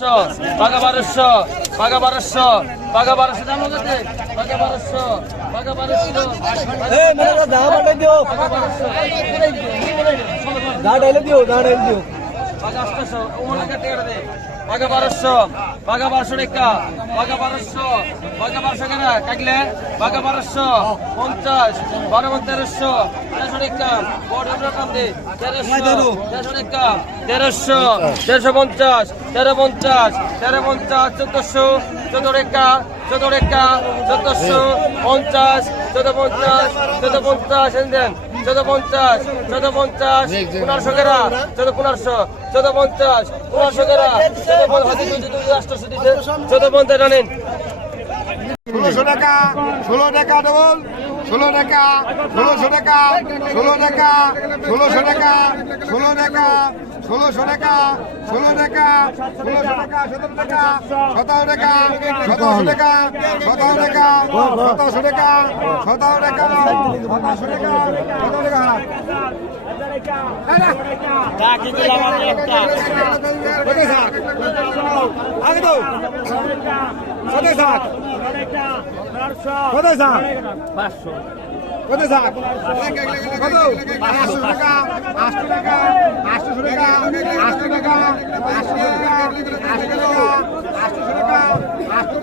বারোশো পাকা বারোশো পাকা বারোশো পাকা বারোশো দাম হচ্ছে পাকা বারোশো পাকা বারোশো দিও দা দিও বাঘা বারোশো বাঘা বারোশো রেখা বাঘা বারোশো বাঘা বারোশো কেনা কাকলে বাঘা বারোশো পঞ্চাশ বারো তেরোশো তেরোশো রেখা তেরোশো তেরোশো রেখা তেরোশো তেরোশো পঞ্চাশ তেরো পঞ্চাশ তেরো পঞ্চাশ চোদ্দশো চোদ্দ রেখা চোদ্দ রেখা চোদ্দশো পঞ্চাশ চোদ্দ পঞ্চাশ চোদ্দ পঞ্চাশ দেন চোদ্দ পঞ্চাশ চোদ্দ পঞ্চাশ পনেরোশো কেরা চোদ্দ পনেরোশো চোদ্দ পঞ্চাশ পনেরোশো দিচ্ছে চোদ্দ পঞ্চাশ জানেন ষোলোশো টাকা, ষোলো টাকা ডবল ষোলো টাকা, ষোলোশো টাকা, ষোলো টাকা, ষোলোশো টাকা, ষোলো টাকা ষোলোশো টাকা ষোলো টাকা ষোলোশো টাকা সতেরো টাকা সতেরো টাকা সতেরোশো টাকা সতেরো টাকা সতেরোশো টাকা সতেরো টাকা সতেরোশো টাকা সতেরো টাকা থাক কোথায় থাক কত? আটশো টাকা আটশো টাকা টাকা টাকা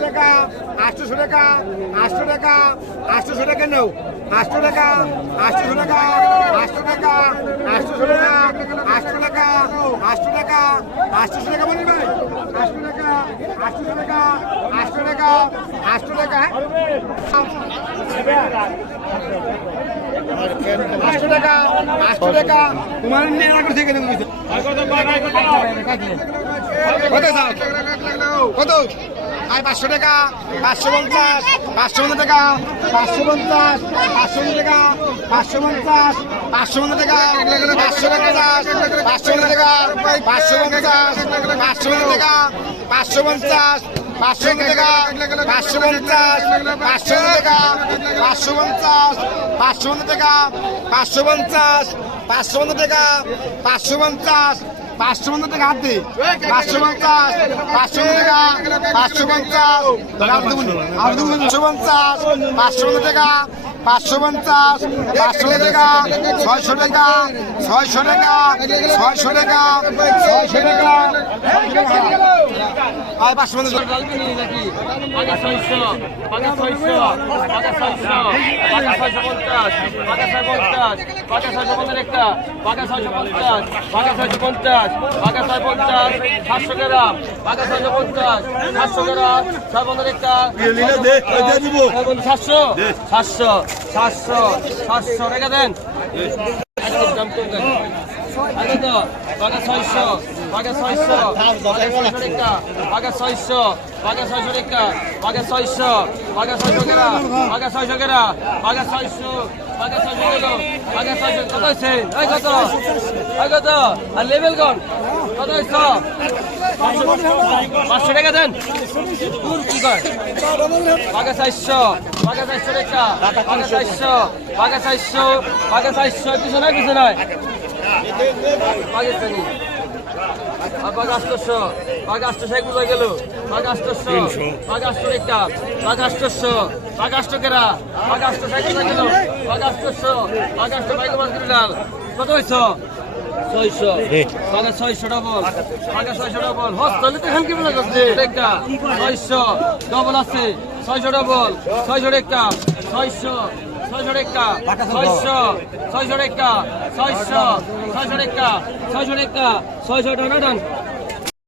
টাকা আটশো টাকা আটশো টাকা আটশো টাকা নেও আটশো টাকা আটশো টাকা আটশো টাকা আটশো টাকা আটশো টাকা আটশো টাকা আটশো টাকা বলি ভাই আটশো টাকা আটশো টাকা আটশো টাকা আটশো টাকা আটশো টাকা আটশো কত আয় পাঁচশো টাকা পাঁচশো পঞ্চাশ পাঁচশো পঞ্চাশ টাকা পাঁচশো পঞ্চাশ পাঁচশো টাকা পাঁচশো পঞ্চাশ পাঁচশো পঞ্চাশ টাকা পাঁচশো পঞ্চাশ পাঁচশো টাকা পাঁচশো পঞ্চাশ পাঁচশো টাকা পাঁচশো পঞ্চাশ পাঁচশো টাকা পাঁচশো পঞ্চাশ পাঁচশো টাকা পাঁচশো পঞ্চাশ পাঁচশো টাকা পাঁচশো পঞ্চাশ পাঁচশো টাকা পাঁচশো পঞ্চাশ পাঁচশো পঞ্চাশ টাকা হাত দে পাঁচশো পঞ্চাশ পাঁচশো টাকা পাঁচশো পঞ্চাশ পাঁচশো পঞ্চাশ পাঁচশো টাকা পাঁচশো পঞ্চাশ পাঁচশো টাকা ছয়শো টাকা ছয়শো টাকা ছয়শো টাকা ছয়শো টাকা সাতশো সাতশো সাতশো সাতশো রেখে দেন। ছয়শো ছয়শো ছয়শো। বাঘা ছয়শো রেখা বাঘা ছয়শো বাঘা ছয়শো কেরা বাঘা ছয়শো কেরা বাঘা ছয়শো বাঘা ছয়শো গেল বাঘা ছয়শো কত হয়েছে? ওই কত? আর লেভেল কোন? কত হয়েছ? পাঁচশো টাকা দেন। কি কর বাঘা চারশো বাঘা চারশো রেখা বাঘা চারশো বাঘা চারশো বাঘা কিছু নয় কিছু নয়। পাকিস্তানি বাগাষ্টশো বাগাষ্টশো এগুলো গেল। বাগাষ্টশো বাগাষ্টর একটা বাগাষ্টশো বাগাষ্ট কেরা? বাগাষ্ট এগুলো গেল। বাগাষ্টশো বাগাষ্ট বাইকবাস ক্রিমিনাল। কত হয়েছো ছয়শো। বাগা ছয়শো ডবল বাগা ছয়শো ডবল হস্তলে তো এখান কি বলে একটা। ছয়শো ডবল আছে। ছয়শো ডবল ছয়শো একটা। ছয়শো। ছয়শো রেখা ছয়শো ছয়শো রেখা ছয়শো ছয়শো রেখা ছয়শো রেখা ছয়শো টাকা ডান